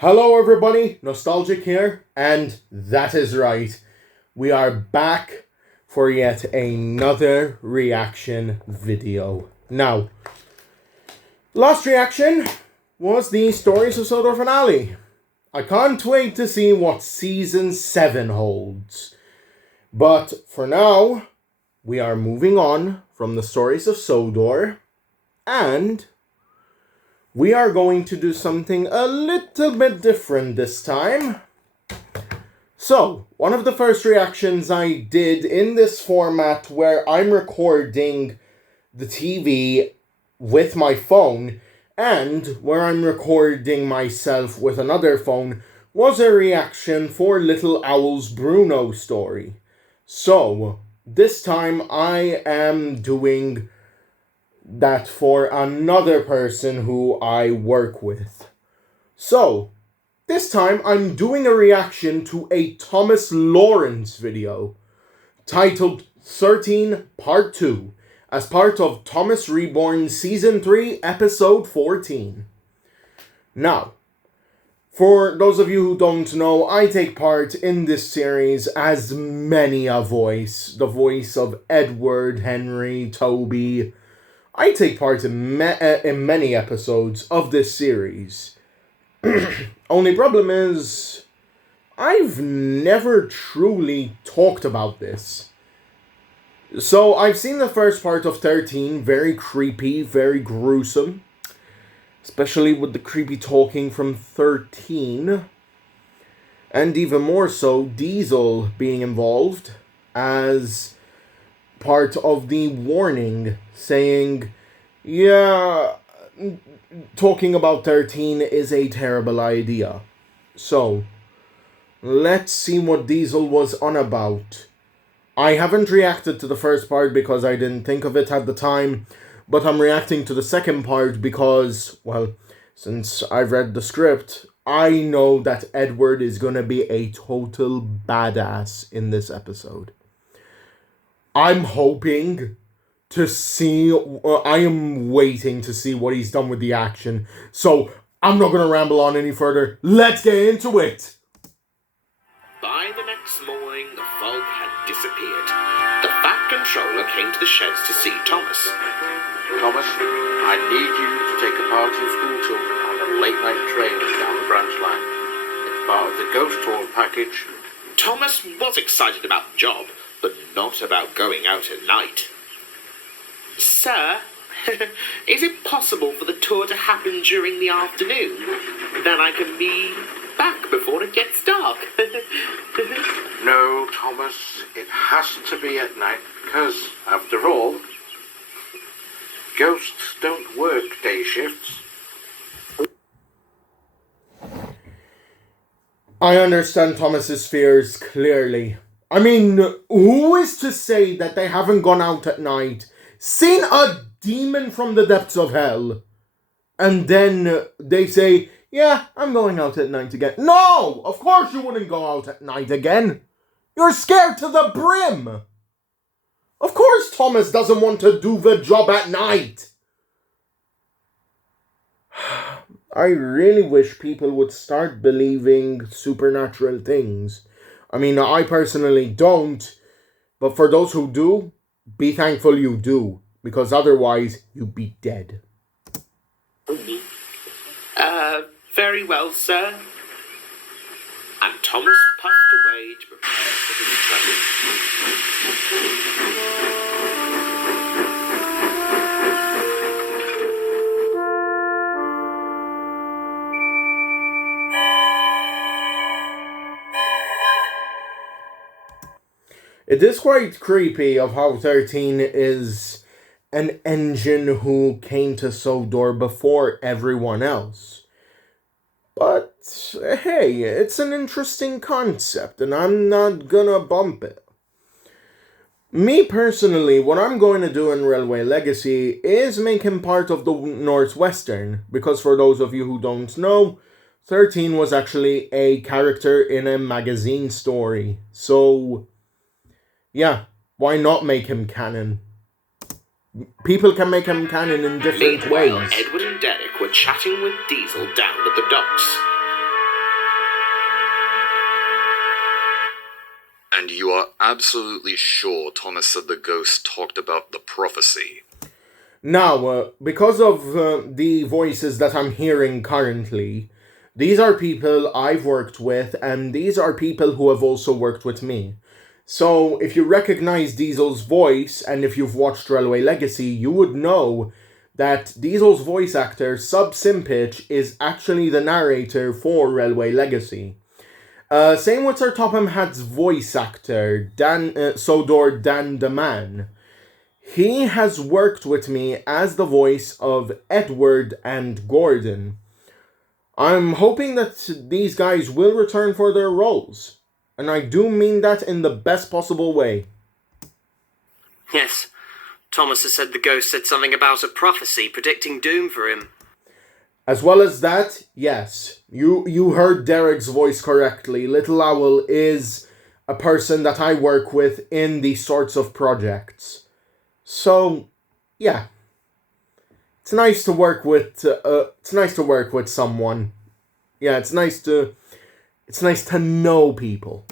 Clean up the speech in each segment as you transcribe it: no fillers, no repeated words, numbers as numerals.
Hello everybody, Nostalgic here, and that is right, we are back for yet another reaction video. Now, last reaction was the Stories of Sodor finale. I can't wait to see what Season 7 holds. But for now, we are moving on from the Stories of Sodor, and we are going to do something a little bit different this time. So, one of the first reactions I did in this format where I'm recording the TV with my phone and where I'm recording myself with another phone was a reaction for Little Owl's Bruno story. So, this time I am doing that for another person who I work with. So, this time I'm doing a reaction to a Thomas Lawrence video titled 13 Part 2 as part of Thomas Reborn Season 3 Episode 14. Now, for those of you who don't know, I take part in this series as many a voice. The voice of Edward, Henry, Toby. I take part in many episodes of this series. Only problem is, I've never truly talked about this. So, I've seen the first part of 13, very creepy, very gruesome. Especially with the creepy talking from 13. And even more so, Diesel being involved as part of the warning saying, yeah, talking about 13 is a terrible idea. So, let's see what Diesel was on about. I haven't reacted to the first part because I didn't think of it at the time, but I'm reacting to the second part because, well, since I've read the script, I know that Edward is gonna be a total badass in this episode. I'm hoping to see, I am waiting to see what he's done with the action. So, I'm not going to ramble on any further. Let's get into it! By the next morning, the fog had disappeared. The Fat Controller came to the sheds to see Thomas. Thomas, I need you to take a part of school children on a late-night train down the branch line. It's part of the ghost tour package. Thomas was excited about the job, but not about going out at night. Sir, is it possible for the tour to happen during the afternoon? Then I can be back before it gets dark. No, Thomas, it has to be at night, because, after all, ghosts don't work day shifts. I understand Thomas's fears clearly. I mean, who is to say that they haven't gone out at night, seen a demon from the depths of hell, and then they say, yeah, I'm going out at night again. No! Of course you wouldn't go out at night again. You're scared to the brim. Of course Thomas doesn't want to do the job at night. I really wish people would start believing supernatural things. I mean, I personally don't, but for those who do, be thankful you do, because otherwise you'd be dead. Very well, sir. And Thomas puffed away to prepare for his It is quite creepy of how 13 is an engine who came to Sodor before everyone else. But, hey, it's an interesting concept, and I'm not gonna bump it. Me personally, what I'm going to do in Railway Legacy is make him part of the Northwestern, because for those of you who don't know, 13 was actually a character in a magazine story. So, yeah, why not make him canon? People can make him canon in different Meanwhile, ways. Edward and Derek were chatting with Diesel down at the docks. And you are absolutely sure Thomas said the ghost talked about the prophecy? Now, because of the voices that I'm hearing currently, these are people I've worked with, and these are people who have also worked with me. So, if you recognize Diesel's voice, and if you've watched Railway Legacy, you would know that Diesel's voice actor, Sub Simpich, is actually the narrator for Railway Legacy. Same with Sir Topham Hatt's voice actor, Sodor Dan the Man. He has worked with me as the voice of Edward and Gordon. I'm hoping that these guys will return for their roles. And I do mean that in the best possible way. Yes, Thomas has said the ghost said something about a prophecy predicting doom for him. As well as that, yes, you heard Derek's voice correctly. Little Owl is a person that I work with in these sorts of projects. So, yeah. It's nice to work with someone. Yeah, it's nice to know people.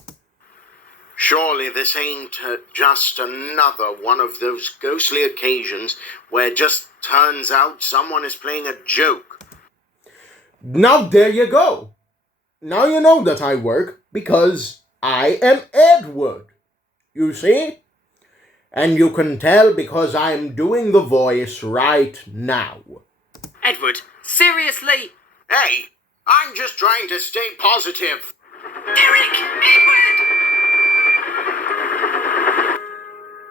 Surely this ain't just another one of those ghostly occasions where it just turns out someone is playing a joke. Now there you go. Now you know that I work because I am Edward. You see? And you can tell because I'm doing the voice right now. Edward, seriously? Hey, I'm just trying to stay positive. Derek! Edward!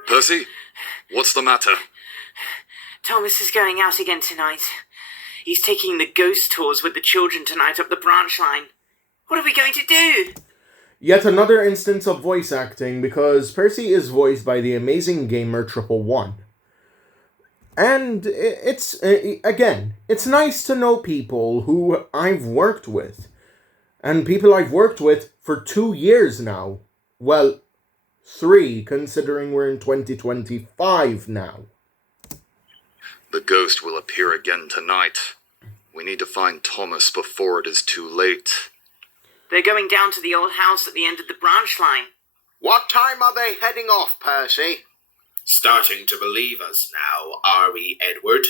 Percy? What's the matter? Thomas is going out again tonight. He's taking the ghost tours with the children tonight up the branch line. What are we going to do? Yet another instance of voice acting, because Percy is voiced by the amazing gamer 111. And it's, again, it's nice to know people who I've worked with. And people I've worked with for 2 years now. Well, 3, considering we're in 2025 now. The ghost will appear again tonight. We need to find Thomas before it is too late. They're going down to the old house at the end of the branch line. What time are they heading off, Percy? Starting to believe us now, are we, Edward?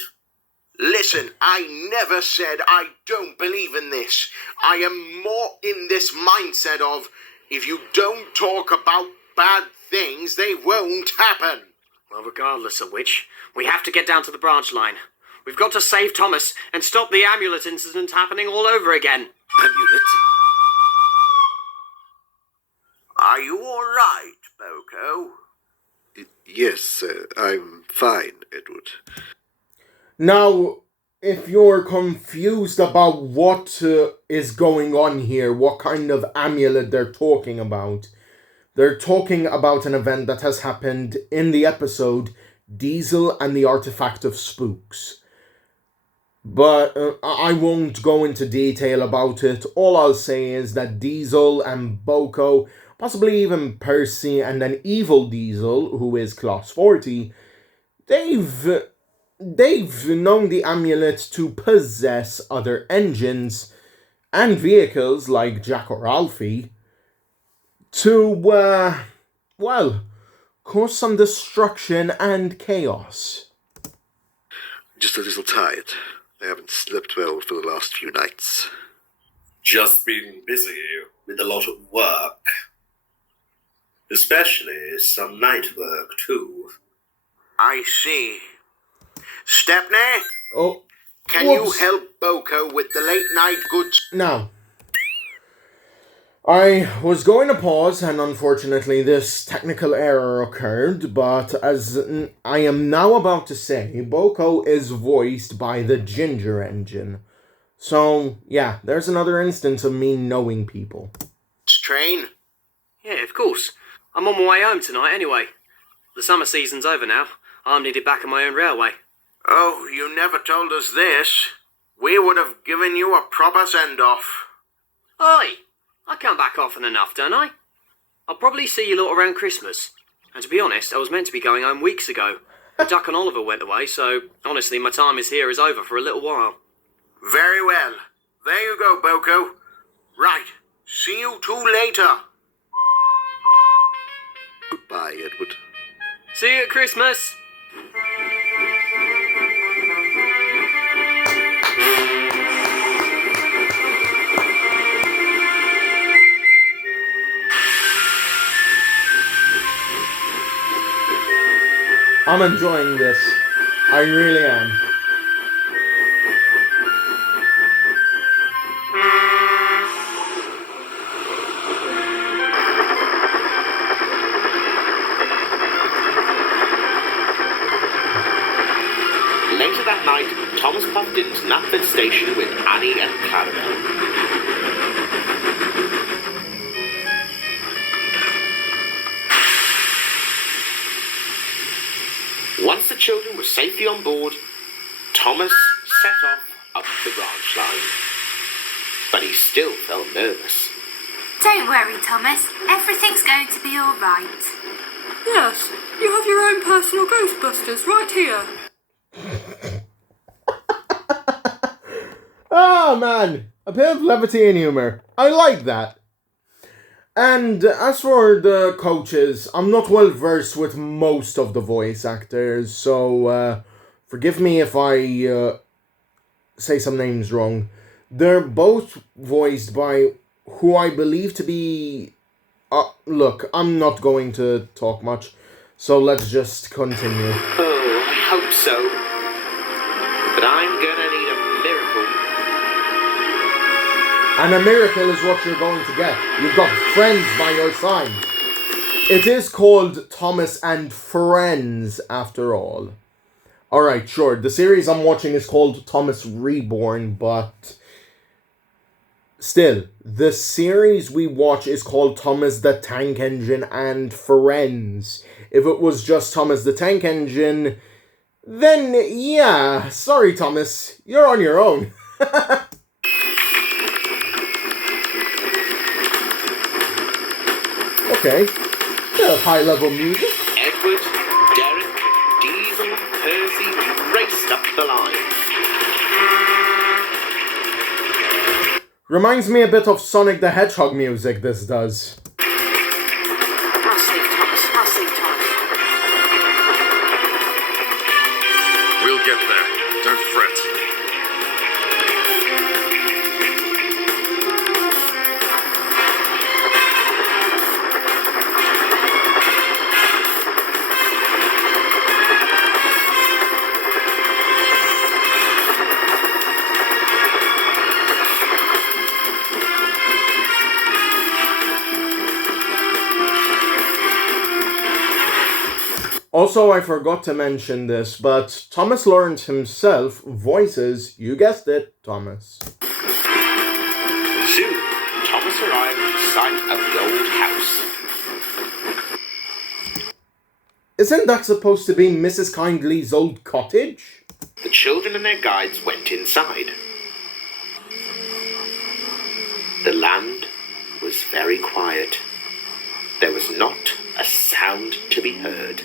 Listen, I never said I don't believe in this. I am more in this mindset of, if you don't talk about bad things, they won't happen. Well, regardless of which, we have to get down to the branch line. We've got to save Thomas and stop the amulet incident happening all over again. Amulet? Are you all right, Boko? Yes, I'm fine, Edward. Now, if you're confused about what is going on here, what kind of amulet they're talking about an event that has happened in the episode Diesel and the Artifact of Spooks. But I won't go into detail about it. All I'll say is that Diesel and Boko, possibly even Percy and an evil Diesel, who is Class 40, they've known the amulet to possess other engines and vehicles like Jack or Alfie to, cause some destruction and chaos. Just a little tired. I haven't slept well for the last few nights. Just been busy with a lot of work. Especially some night work, too. I see. Stepney? Oh, Can you help Boko with the late night goods? Now, I was going to pause, and unfortunately this technical error occurred, but as I am now about to say, Boko is voiced by the Ginger Engine. So, yeah, there's another instance of me knowing people. Train? Yeah, of course. I'm on my way home tonight anyway. The summer season's over now. I'm needed back on my own railway. Oh, you never told us this. We would have given you a proper send-off. Oi! I come back often enough, don't I? I'll probably see you lot around Christmas. And to be honest, I was meant to be going home weeks ago. But Duck and Oliver went away, so honestly my time here is over for a little while. Very well. There you go, Boko. Right. See you two later. Goodbye, Edward. See you at Christmas! I'm enjoying this. I really am. Later that night, Thomas puffed into Knapford Station with Annie and Clarabelle. Once the children were safely on board, Thomas set off up the branch line. But he still felt nervous. Don't worry, Thomas. Everything's going to be all right. Yes, you have your own personal Ghostbusters right here. Oh man, a bit of levity and humor. I like that. And as for the coaches, I'm not well versed with most of the voice actors, so forgive me if I say some names wrong. They're both voiced by who I believe to be... look, I'm not going to talk much, so let's just continue. Oh, I hope so. But I'm gonna need a miracle. And a miracle is what you're going to get. You've got friends by your side. It is called Thomas and Friends, after all. Alright, sure. The series I'm watching is called Thomas Reborn, but... still, the series we watch is called Thomas the Tank Engine and Friends. If it was just Thomas the Tank Engine, then yeah, sorry Thomas, you're on your own. Okay, bit of high-level music. Edward, Derek, Diesel, Percy raced up the line. Reminds me a bit of Sonic the Hedgehog music, this does. I'll save Thomas. I'll save Thomas. We'll get there. Don't fret. Also, I forgot to mention this, but Thomas Lawrence himself voices, you guessed it, Thomas. Soon, Thomas arrived at the site of the old house. Isn't that supposed to be Mrs. Kindly's old cottage? The children and their guides went inside. The land was very quiet. There was not a sound to be heard.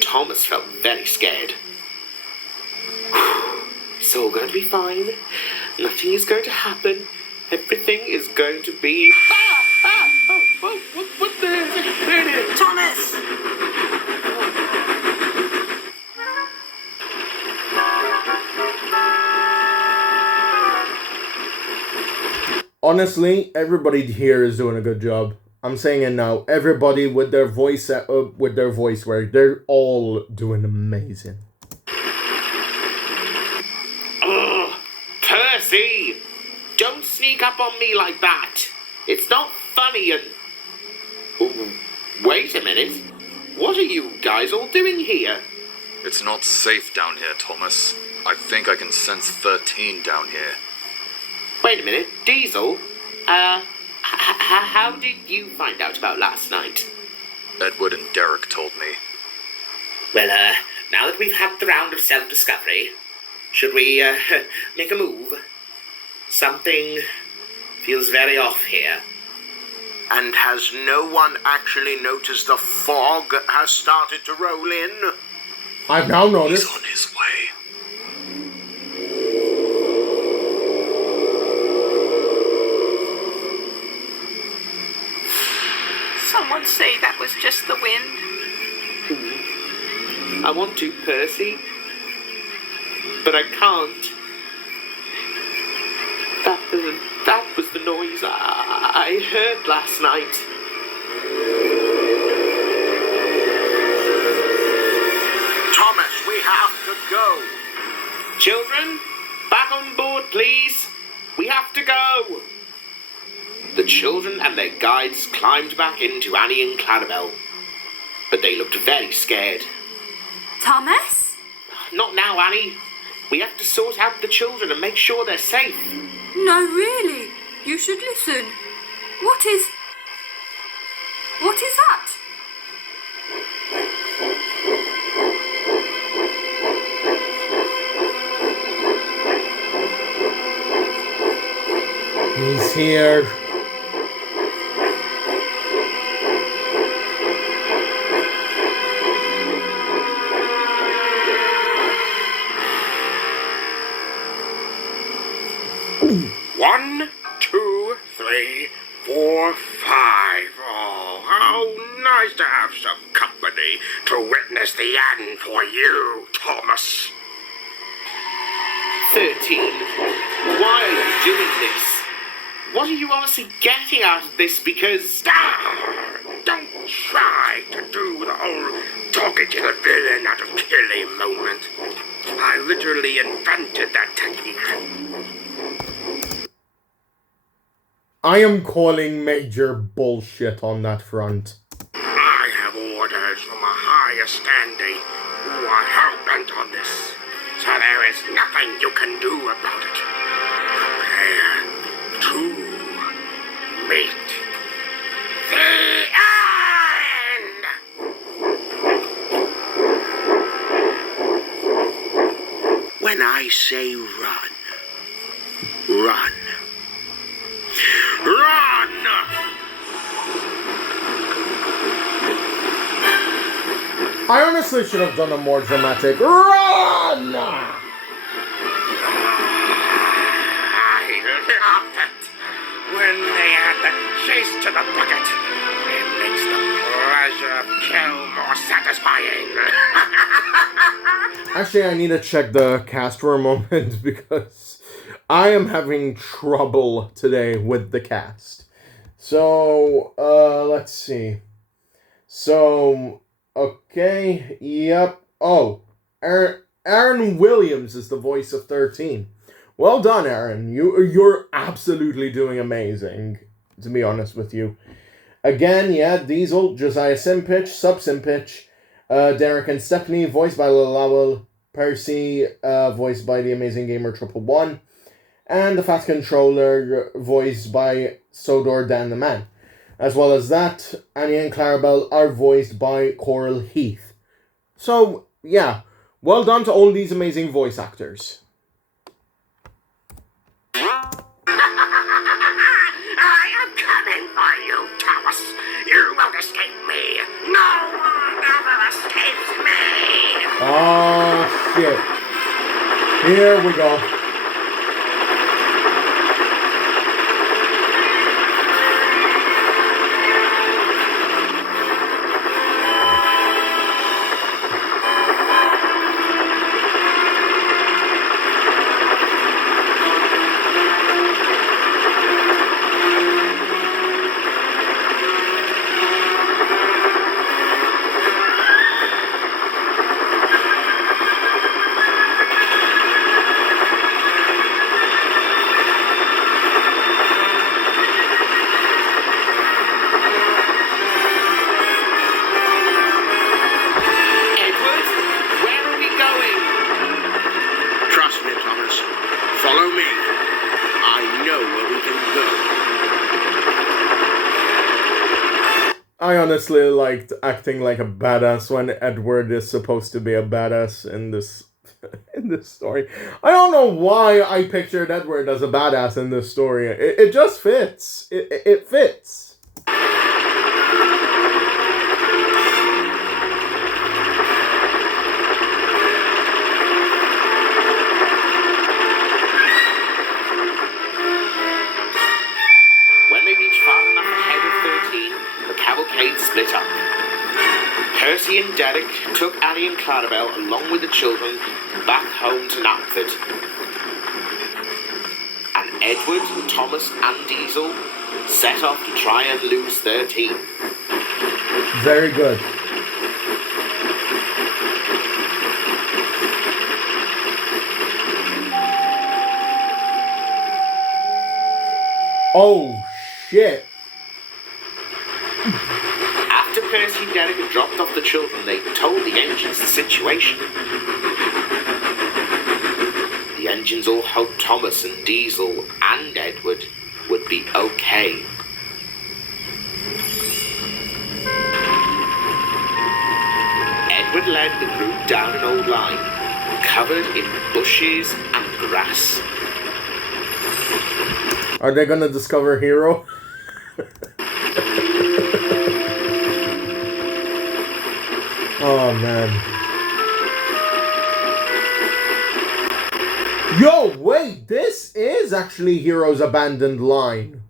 Thomas felt very scared. It's all going to be fine. Nothing is going to happen. Everything is going to be... what the... There it is. Thomas! Honestly, everybody here is doing a good job. I'm saying it now. Everybody with their voice work, they're all doing amazing. Ugh, Percy! Don't sneak up on me like that. It's not funny and... Oh, wait a minute. What are you guys all doing here? It's not safe down here, Thomas. I think I can sense 13 down here. Wait a minute, Diesel? How did you find out about last night? Edward and Derek told me. Well, now that we've had the round of self-discovery, should we, make a move? Something feels very off here. And has no one actually noticed the fog has started to roll in? I've now noticed. He's on his way. Someone say that was just the wind. I want to, Percy, but I can't. That was the noise I heard last night. Thomas, we have to go. Children, back on board, please. We have to go. The children and their guides climbed back into Annie and Clarabelle, but they looked very scared. Thomas? Not now, Annie. We have to sort out the children and make sure they're safe. No, really. You should listen. What is that? He's here. One, two, three, four, five. Oh, how nice to have some company to witness the end for you, Thomas. 13. Why are you doing this? What are you honestly getting out of this? Because... Don't try to do the whole talking to the villain out of killing moment. I literally invented that technique. I am calling major bullshit on that front. I have orders from a higher standing who are hell-bent on this. So there is nothing you can do about it. Prepare to meet the end! When I say run, run. Run! I honestly should have done a more dramatic run! I love it when they add the chase to the bucket. It makes the pleasure of kill more satisfying. Actually, I need to check the cast for a moment because I am having trouble today with the cast. So, let's see. So, okay, yep. Oh, Aaron Williams is the voice of 13. Well done, Aaron. You're absolutely doing amazing, to be honest with you. Again, yeah, Diesel, Josiah Simpich, Sub Simpich, Derek and Stephanie, voiced by Lowell, Percy, voiced by the Amazing Gamer 111, and the Fat Controller, voiced by Sodor Dan the Man. As well as that, Annie and Clarabelle are voiced by Coral Heath. So, yeah, well done to all these amazing voice actors. I am coming for you, Thomas. You won't escape me. No one ever escapes me. Oh, shit. Here we go. I honestly liked acting like a badass when Edward is supposed to be a badass in this in this story. I don't know why I pictured Edward as a badass in this story. It just fits. It fits. When they reached far enough ahead of 13, the cavalcade split up. Percy and Derek took Annie and Clarabelle along with the children back home to Knapford. And Edward, Thomas and Diesel set off to try and lose 13. Very good. Oh, shit. After Percy and Derek had dropped off the children, they told the engines the situation. The engines all hoped Thomas and Diesel and Edward would be okay. Edward led the group down an old line, covered in bushes and grass. Are they gonna discover Hero? Oh, man. Yo, wait, this is actually Hero's abandoned line.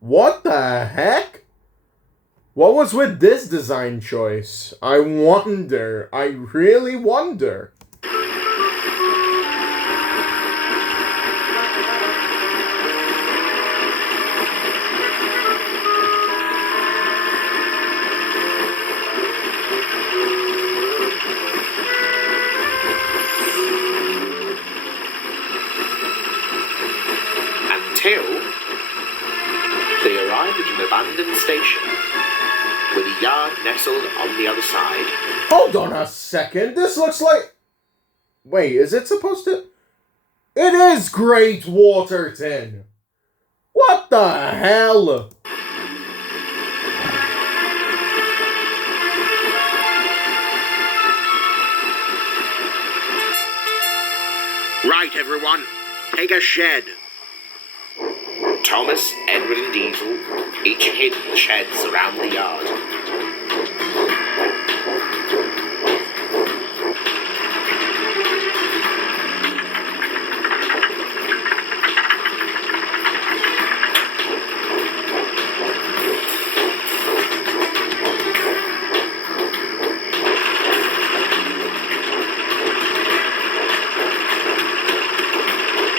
What the heck? What was with this design choice? I wonder. I really wonder. Until they arrived at an abandoned station with a yard nestled on the other side. Hold on a second. This looks like... Wait, is it supposed to... It is Great Waterton. What the hell? Right, everyone. Take a shed. Thomas, Edward and Diesel each hid in the sheds around the yard.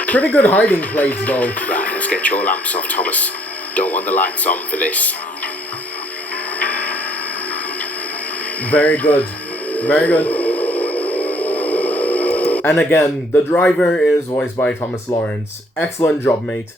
Pretty good hiding place, though. Right, let's get your lamps off, Thomas. Don't want the lights on for this. Very good. Very good. And again, the driver is voiced by Thomas Lawrence. Excellent job, mate.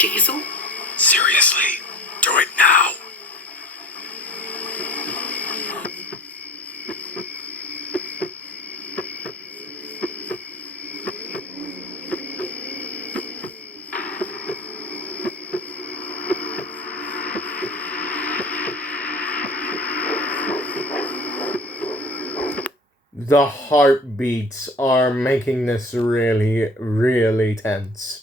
Diesel? Seriously, do it now. The heartbeats are making this really, really tense.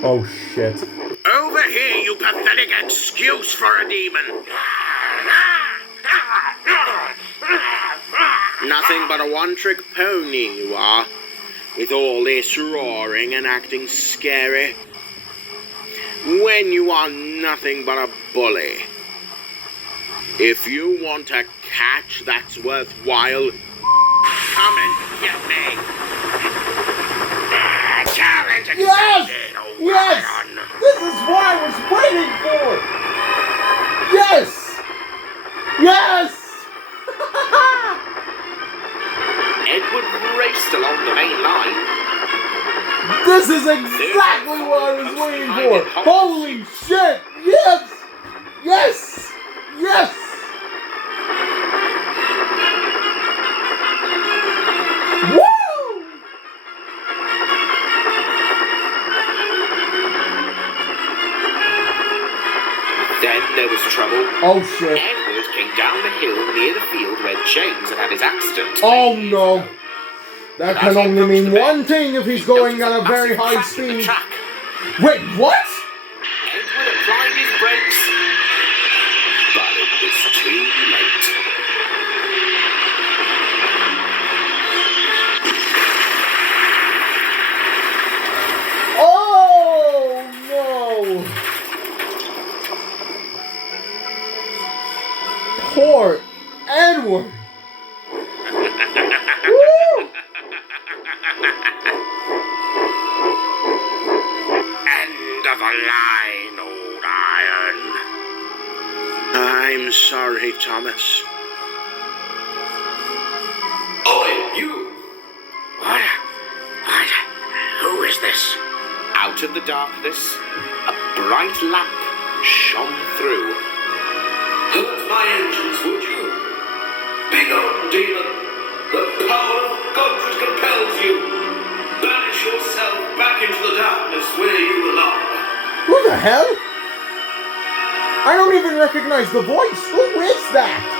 Oh shit. Over here, you pathetic excuse for a demon. Nothing but a one-trick pony, you are. With all this roaring and acting scary. When you are nothing but a bully. If you want to catch that's worthwhile, come and get me. Challenge Yes! accepted, Yes! Orion. This is what I was waiting for! Yes! Yes! Edward raced along the main line. This is exactly what I was waiting for! Holy shit! Yes! Yes! Yes! Woo! Then there was trouble. Oh shit. Edward came down the hill near the field where James had his accident. Oh no! That can only mean one thing if he's going at a very high speed. Wait, what? Edward applied his brakes, but it was too late. Oh no! Poor Edward! Woo! End of the line, old iron. I'm sorry, Thomas. Oi, you! What? Who is this? Out of the darkness, a bright lamp shone through. Hurt my engines, would you? Begone, demon! The power of Godred compels you! Banish yourself back into the darkness where you belong. Who the hell? I don't even recognize the voice. Who is that?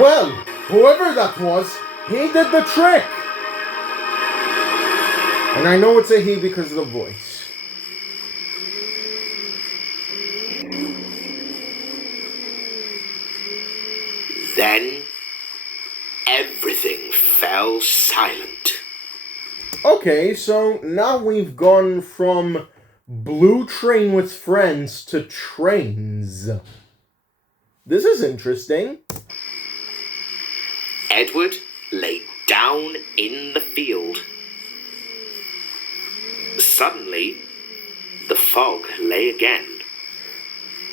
Well, whoever that was, he did the trick. And I know it's a he because of the voice. Then everything fell silent. Okay, so now we've gone from Blue Train with Friends to trains. This is interesting. Edward lay down in the field. Suddenly, the fog lay again,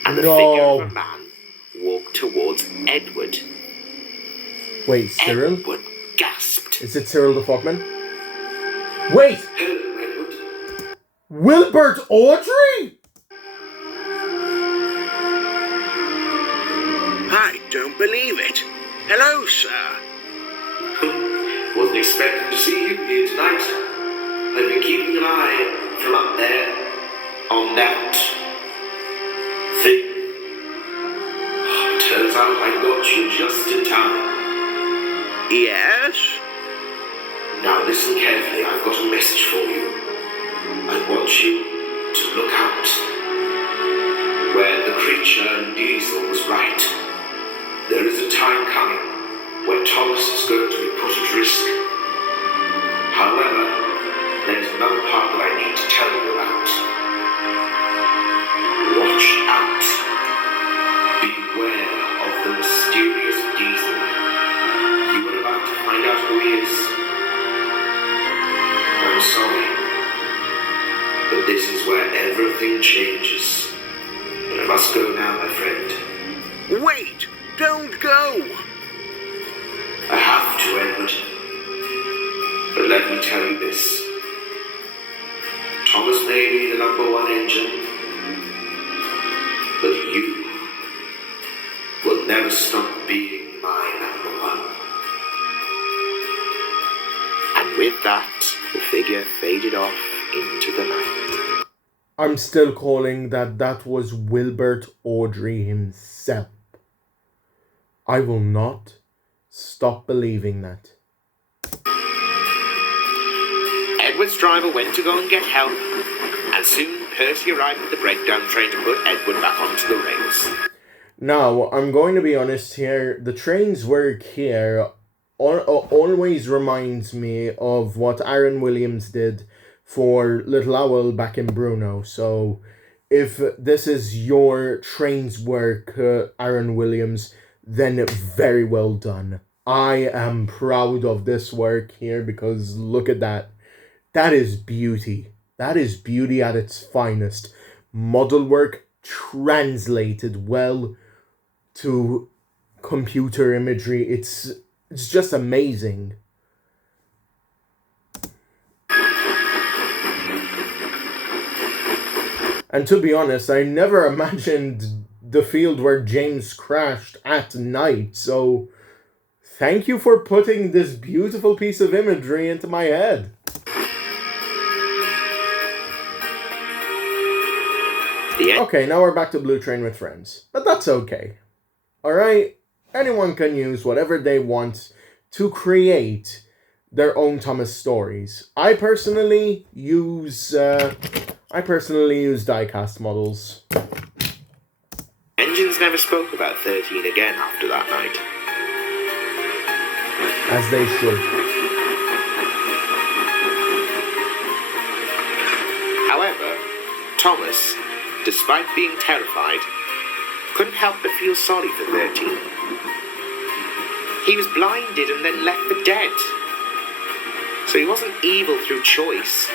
and the figure of a man walked towards Edward. Wait, Cyril? Edward gasped. Is it Cyril the Fogman? Wait! Hello, Edward. Wilbert Audrey? I don't believe it. Hello, sir. Wasn't expecting to see you here tonight. I've been keeping an eye from up there on that thing. Turns out I got you just in time. Yes? Now listen carefully, I've got a message for you. I want you to look out. Where the creature in Diesel was right. There is a time coming when Thomas is going to be put at risk. However, there's another part that I need to tell you about. Watch out. Beware of the mysterious Diesel. You are about to find out who he is. I'm sorry, but this is where everything changes. But I must go now, my friend. Wait! Don't go! I have to, Edward. But let me tell you this. Thomas may be the #1 engine, but you will never stop being my #1. And with that, the figure faded off into the night. I'm still calling that was Wilbert Audrey himself. I will not stop believing that. Edward's driver went to go and get help, and soon Percy arrived at the breakdown train to put Edward back onto the rails. Now, I'm going to be honest here. The train's work here always reminds me of what Aaron Williams did for Little Owl back in Bruno. So, if this is your train's work, Aaron Williams, then very well done. I am proud of this work here because look at that. That is beauty. That is beauty at its finest. Model work translated well to computer imagery. It's just amazing. And to be honest, I never imagined the field where James crashed at night, so thank you for putting this beautiful piece of imagery into my head. Okay, now we're back to Blue Train with Friends, but that's okay. Alright? Anyone can use whatever they want to create their own Thomas stories. I personally use die-cast models. Engines never spoke about 13 again after that night. As they should. However, Thomas, despite being terrified, couldn't help but feel sorry for 13. He was blinded and then left for dead. So he wasn't evil through choice.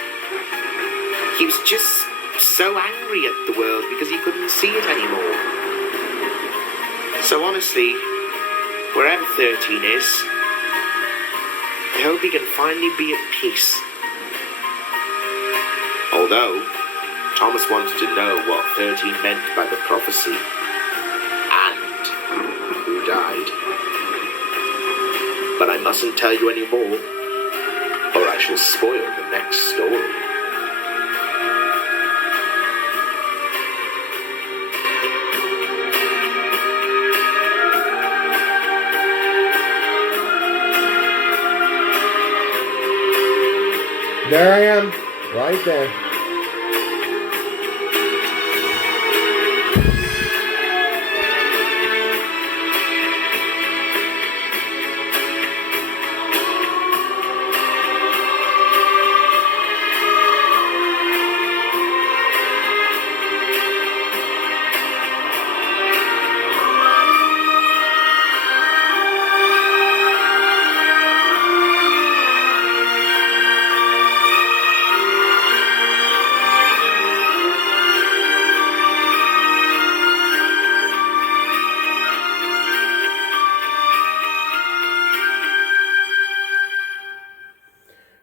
He was just so angry at the world because he couldn't see it anymore. So honestly, wherever 13 is, I hope he can finally be at peace. Although, Thomas wanted to know what 13 meant by the prophecy and who died. But I mustn't tell you any more, or I shall spoil the next story. There I am, right there.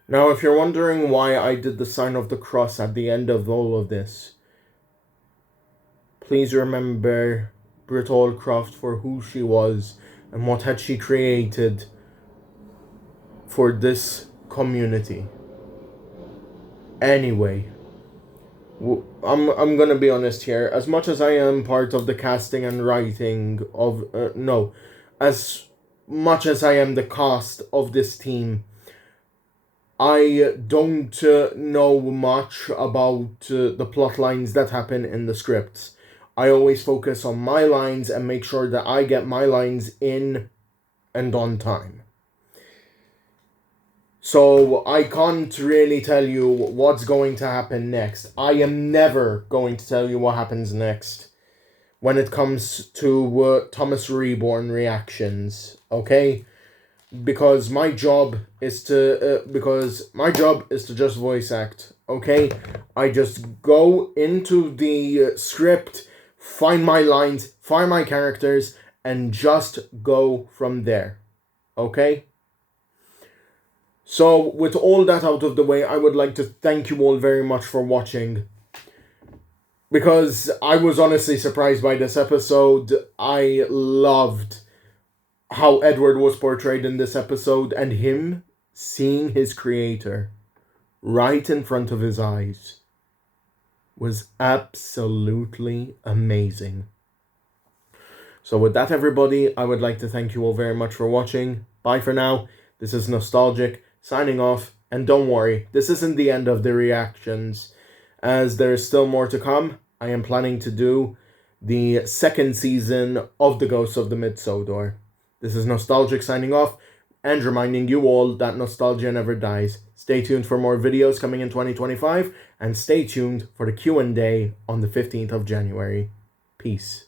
Now, if you're wondering why I did the sign of the cross at the end of all of this, please remember Britt Allcroft for who she was and what had she created for this community. Anyway, I'm gonna be honest here. As much as I am part of the casting and writing of as much as I am the cast of this team, I don't know much about the plot lines that happen in the scripts. I always focus on my lines and make sure that I get my lines in and on time. So I can't really tell you what's going to happen next. I am never going to tell you what happens next when it comes to Thomas Reborn reactions, okay? Because my job is to just voice act, okay? I just go into the script, find my lines, find my characters, and just go from there, okay? So, with all that out of the way, I would like to thank you all very much for watching. Because I was honestly surprised by this episode. I loved how Edward was portrayed in this episode, and him seeing his creator right in front of his eyes was absolutely amazing. So with that, everybody, I would like to thank you all very much for watching. Bye for now. This is Nostalgic, signing off, and don't worry, this isn't the end of the reactions, as there is still more to come. I am planning to do the second season of The Ghosts of the Mid-Sodor. This is Nostalgic signing off and reminding you all that nostalgia never dies. Stay tuned for more videos coming in 2025 and stay tuned for the Q&A on the 15th of January. Peace.